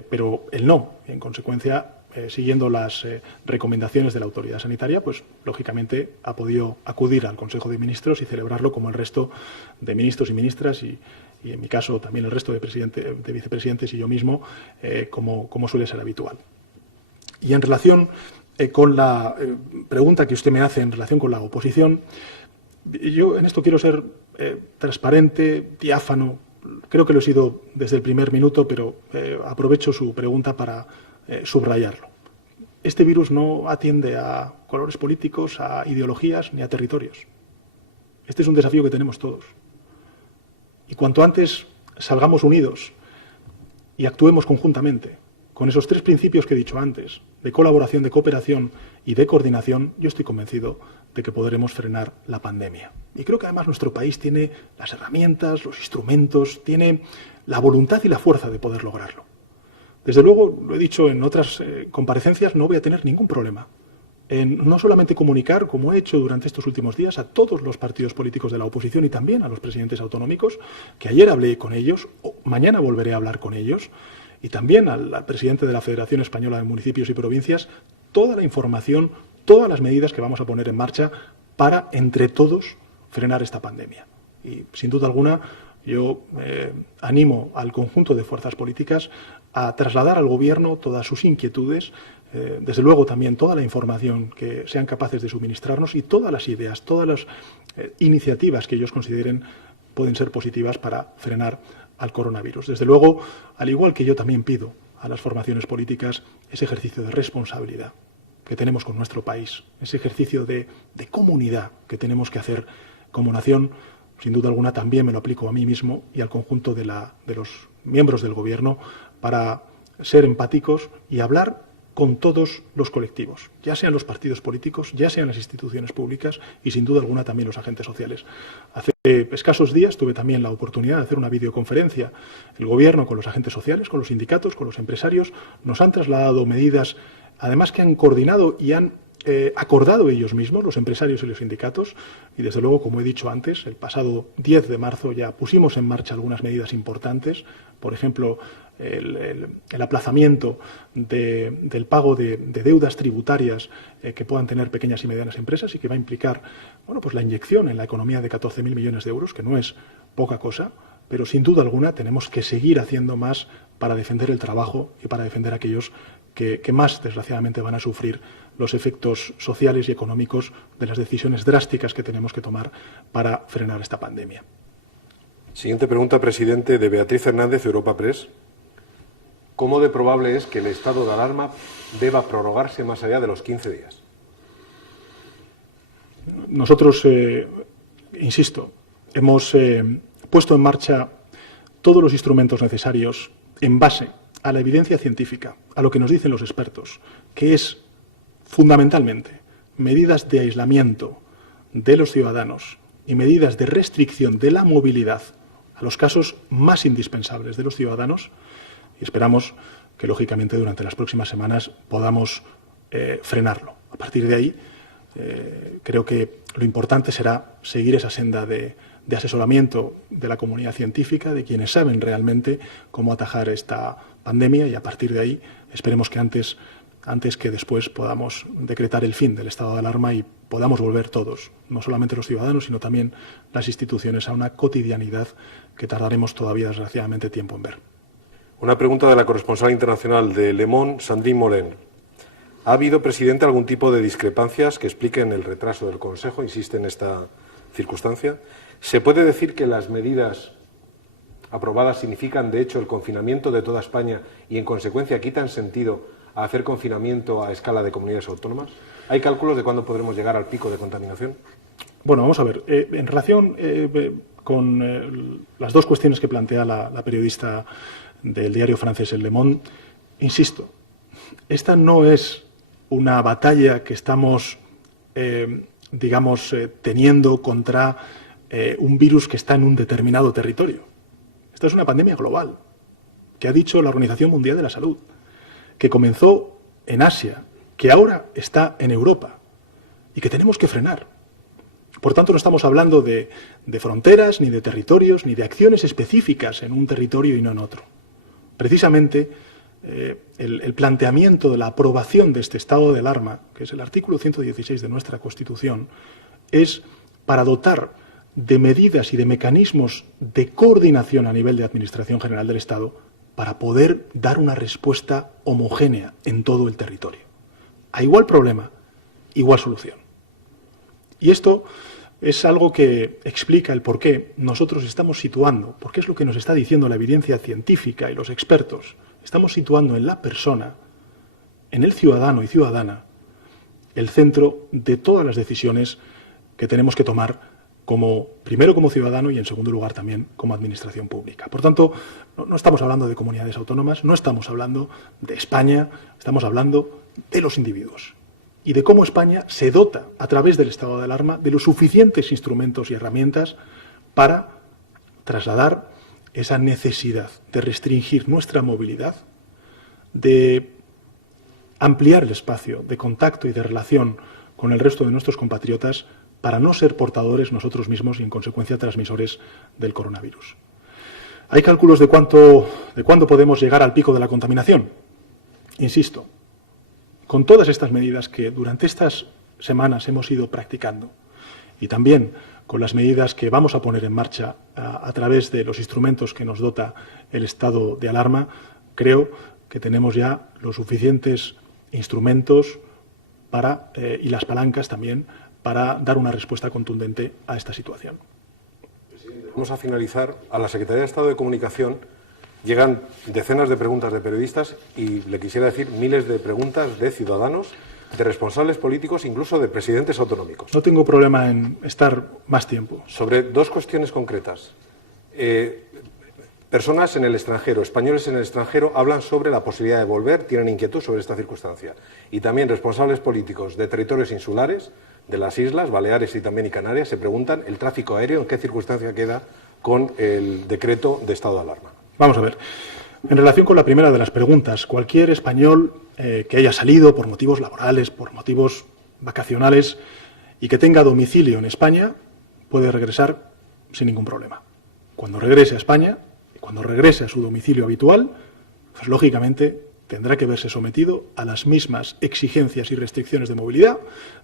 pero él no. En consecuencia, siguiendo las recomendaciones de la autoridad sanitaria, pues lógicamente ha podido acudir al Consejo de Ministros y celebrarlo como el resto de ministros y ministras y en mi caso también el resto de vicepresidentes y yo mismo, como suele ser habitual. Y en relación con la pregunta que usted me hace en relación con la oposición, yo en esto quiero ser transparente, diáfano. Creo que lo he sido desde el primer minuto, pero aprovecho su pregunta para subrayarlo. Este virus no atiende a colores políticos, a ideologías ni a territorios. Este es un desafío que tenemos todos. Y cuanto antes salgamos unidos y actuemos conjuntamente con esos tres principios que he dicho antes, de colaboración, de cooperación y de coordinación, yo estoy convencido de que podremos frenar la pandemia. Y creo que además nuestro país tiene las herramientas, los instrumentos, tiene la voluntad y la fuerza de poder lograrlo. Desde luego, lo he dicho en otras comparecencias, no voy a tener ningún problema en no solamente comunicar, como he hecho durante estos últimos días, a todos los partidos políticos de la oposición y también a los presidentes autonómicos, que ayer hablé con ellos, mañana volveré a hablar con ellos, y también al presidente de la Federación Española de Municipios y Provincias, toda la información, todas las medidas que vamos a poner en marcha para, entre todos, frenar esta pandemia. Y, sin duda alguna, yo animo al conjunto de fuerzas políticas a trasladar al Gobierno todas sus inquietudes, desde luego también toda la información que sean capaces de suministrarnos y todas las ideas, todas las iniciativas que ellos consideren pueden ser positivas para frenar al coronavirus. Desde luego, al igual que yo también pido a las formaciones políticas ese ejercicio de responsabilidad que tenemos con nuestro país, ese ejercicio de comunidad que tenemos que hacer como nación. Sin duda alguna también me lo aplico a mí mismo y al conjunto de los miembros del Gobierno para ser empáticos y hablar con todos los colectivos, ya sean los partidos políticos, ya sean las instituciones públicas y sin duda alguna también los agentes sociales. Hace escasos días tuve también la oportunidad de hacer una videoconferencia. El Gobierno con los agentes sociales, con los sindicatos, con los empresarios, nos han trasladado medidas, además que han coordinado y han acordado ellos mismos, los empresarios y los sindicatos, y desde luego, como he dicho antes, el pasado 10 de marzo ya pusimos en marcha algunas medidas importantes, por ejemplo, el aplazamiento del pago de deudas tributarias que puedan tener pequeñas y medianas empresas y que va a implicar pues la inyección en la economía de 14.000 millones de euros, que no es poca cosa, pero sin duda alguna tenemos que seguir haciendo más para defender el trabajo y para defender a aquellos que más, desgraciadamente, van a sufrir los efectos sociales y económicos de las decisiones drásticas que tenemos que tomar para frenar esta pandemia. Siguiente pregunta, presidente, de Beatriz Hernández, Europa Press. ¿Cómo de probable es que el estado de alarma deba prorrogarse más allá de los 15 días? Nosotros, insisto, hemos puesto en marcha todos los instrumentos necesarios en base a la evidencia científica, a lo que nos dicen los expertos, que es fundamentalmente medidas de aislamiento de los ciudadanos y medidas de restricción de la movilidad a los casos más indispensables de los ciudadanos, y esperamos que, lógicamente, durante las próximas semanas podamos frenarlo. A partir de ahí, creo que lo importante será seguir esa senda de asesoramiento de la comunidad científica, de quienes saben realmente cómo atajar esta pandemia, y a partir de ahí esperemos que antes que después podamos decretar el fin del estado de alarma y podamos volver todos, no solamente los ciudadanos, sino también las instituciones, a una cotidianidad que tardaremos todavía, desgraciadamente, tiempo en ver. Una pregunta de la corresponsal internacional de Le Monde, Sandrine Morin. ¿Ha habido, presidente, algún tipo de discrepancias que expliquen el retraso del Consejo? Insiste en esta circunstancia. ¿Se puede decir que las medidas aprobadas significan, de hecho, el confinamiento de toda España y, en consecuencia, quitan sentido a hacer confinamiento a escala de comunidades autónomas? ¿Hay cálculos de cuándo podremos llegar al pico de contaminación? Bueno, vamos a ver. En relación con las dos cuestiones que plantea la periodista del diario francés El Le Monde, insisto, esta no es una batalla que estamos, teniendo contra un virus que está en un determinado territorio. Esta es una pandemia global, que ha dicho la Organización Mundial de la Salud, que comenzó en Asia, que ahora está en Europa y que tenemos que frenar. Por tanto, no estamos hablando de fronteras, ni de territorios, ni de acciones específicas en un territorio y no en otro. Precisamente, el planteamiento de la aprobación de este estado de alarma, que es el artículo 116 de nuestra Constitución, es para dotar de medidas y de mecanismos de coordinación a nivel de Administración General del Estado para poder dar una respuesta homogénea en todo el territorio. A igual problema, igual solución. Y esto es algo que explica el por qué nosotros estamos situando, porque es lo que nos está diciendo la evidencia científica y los expertos, estamos situando en la persona, en el ciudadano y ciudadana, el centro de todas las decisiones que tenemos que tomar primero como ciudadano y en segundo lugar también como administración pública. Por tanto, no estamos hablando de comunidades autónomas, no estamos hablando de España, estamos hablando de los individuos y de cómo España se dota a través del estado de alarma de los suficientes instrumentos y herramientas para trasladar esa necesidad de restringir nuestra movilidad, de ampliar el espacio de contacto y de relación con el resto de nuestros compatriotas para no ser portadores nosotros mismos y, en consecuencia, transmisores del coronavirus. ¿Hay cálculos de cuándo podemos llegar al pico de la contaminación? Insisto, con todas estas medidas que durante estas semanas hemos ido practicando y también con las medidas que vamos a poner en marcha a través de los instrumentos que nos dota el estado de alarma, creo que tenemos ya los suficientes instrumentos y las palancas también para dar una respuesta contundente a esta situación. Vamos a finalizar. A la Secretaría de Estado de Comunicación llegan decenas de preguntas de periodistas y le quisiera decir miles de preguntas de ciudadanos, de responsables políticos, incluso de presidentes autonómicos. No tengo problema en estar más tiempo. Sobre dos cuestiones concretas. Personas en el extranjero, españoles en el extranjero, hablan sobre la posibilidad de volver, tienen inquietud sobre esta circunstancia. Y también responsables políticos de territorios insulares, de las islas, Baleares y también Canarias, se preguntan el tráfico aéreo, en qué circunstancia queda con el decreto de estado de alarma. Vamos a ver. En relación con la primera de las preguntas, cualquier español que haya salido por motivos laborales, por motivos vacacionales y que tenga domicilio en España puede regresar sin ningún problema. Cuando regrese a España, cuando regrese a su domicilio habitual, pues lógicamente tendrá que verse sometido a las mismas exigencias y restricciones de movilidad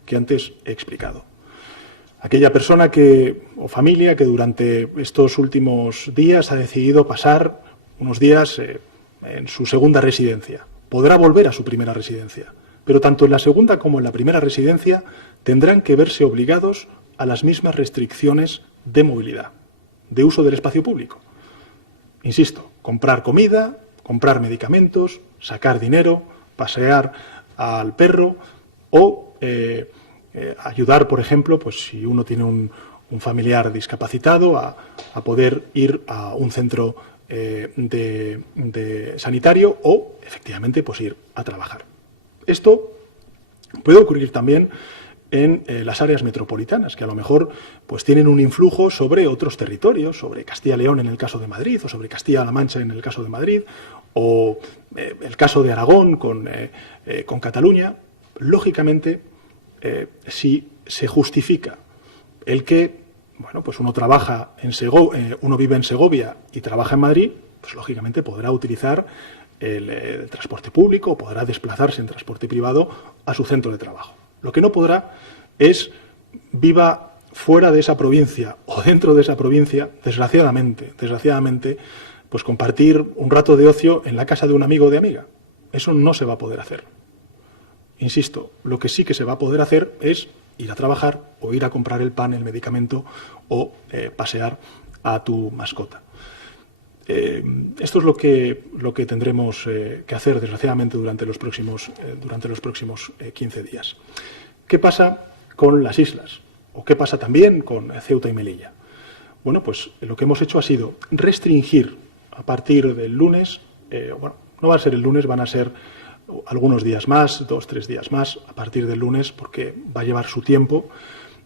que antes he explicado. Aquella persona o familia que durante estos últimos días ha decidido pasar unos días en su segunda residencia, podrá volver a su primera residencia, pero tanto en la segunda como en la primera residencia tendrán que verse obligados a las mismas restricciones de movilidad, de uso del espacio público. Insisto, comprar comida, comprar medicamentos, sacar dinero, pasear al perro o ayudar, por ejemplo, pues si uno tiene un familiar discapacitado, a poder ir a un centro sanitario o, efectivamente, pues ir a trabajar. Esto puede ocurrir también en las áreas metropolitanas, que a lo mejor pues tienen un influjo sobre otros territorios, sobre Castilla y León en el caso de Madrid, o sobre Castilla-La Mancha en el caso de Madrid, o el caso de Aragón con Cataluña. Lógicamente, si se justifica el que pues uno uno vive en Segovia y trabaja en Madrid, pues lógicamente podrá utilizar el transporte público o podrá desplazarse en transporte privado a su centro de trabajo. Lo que no podrá es viva fuera de esa provincia o dentro de esa provincia, desgraciadamente, pues compartir un rato de ocio en la casa de un amigo o de amiga. Eso no se va a poder hacer. Insisto, lo que sí que se va a poder hacer es ir a trabajar o ir a comprar el pan, el medicamento o pasear a tu mascota. Esto es lo que tendremos que hacer, desgraciadamente, durante los próximos 15 días. ¿Qué pasa con las islas? ¿O qué pasa también con Ceuta y Melilla? Bueno, pues lo que hemos hecho ha sido restringir a partir del lunes, no va a ser el lunes, van a ser algunos días más, 2-3 días más, a partir del lunes, porque va a llevar su tiempo,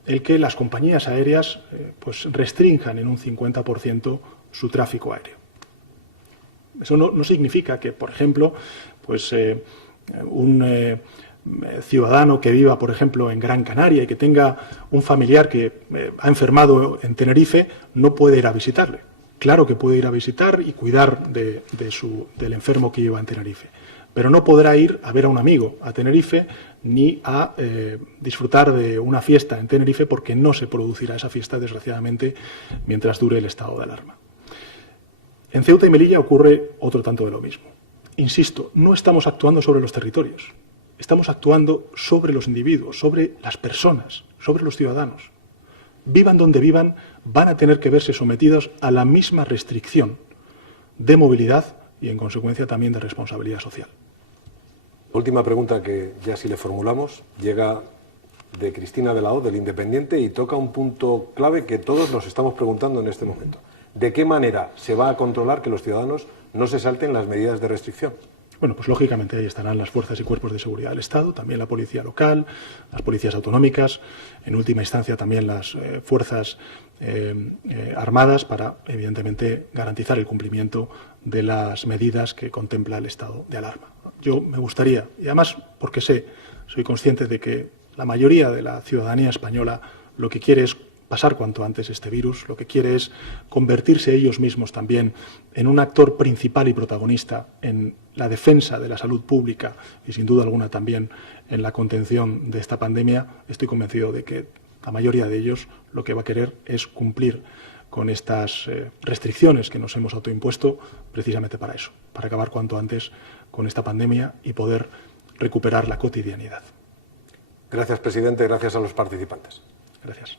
el que las compañías aéreas pues restrinjan en un 50% su tráfico aéreo. Eso no significa que, por ejemplo, pues un ciudadano que viva, por ejemplo, en Gran Canaria y que tenga un familiar que ha enfermado en Tenerife no puede ir a visitarle. Claro que puede ir a visitar y cuidar del enfermo que lleva en Tenerife. pero no podrá ir a ver a un amigo a Tenerife ni a disfrutar de una fiesta en Tenerife, porque no se producirá esa fiesta, desgraciadamente, mientras dure el estado de alarma. En Ceuta y Melilla ocurre otro tanto de lo mismo. Insisto, no estamos actuando sobre los territorios, estamos actuando sobre los individuos, sobre las personas, sobre los ciudadanos. Vivan donde vivan, van a tener que verse sometidos a la misma restricción de movilidad y, en consecuencia, también de responsabilidad social. Última pregunta que ya sí le formulamos, llega de Cristina de la O, del Independiente, y toca un punto clave que todos nos estamos preguntando en este momento. ¿De qué manera se va a controlar que los ciudadanos no se salten las medidas de restricción? Bueno, pues lógicamente ahí estarán las fuerzas y cuerpos de seguridad del Estado, también la policía local, las policías autonómicas, en última instancia también las fuerzas armadas para, evidentemente, garantizar el cumplimiento de las medidas que contempla el estado de alarma. Yo me gustaría, y además porque soy consciente de que la mayoría de la ciudadanía española lo que quiere es pasar cuanto antes este virus, lo que quiere es convertirse ellos mismos también en un actor principal y protagonista en la defensa de la salud pública y, sin duda alguna, también en la contención de esta pandemia. Estoy convencido de que la mayoría de ellos lo que va a querer es cumplir con estas restricciones que nos hemos autoimpuesto precisamente para eso, para acabar cuanto antes con esta pandemia y poder recuperar la cotidianidad. Gracias, presidente. Gracias a los participantes. Gracias.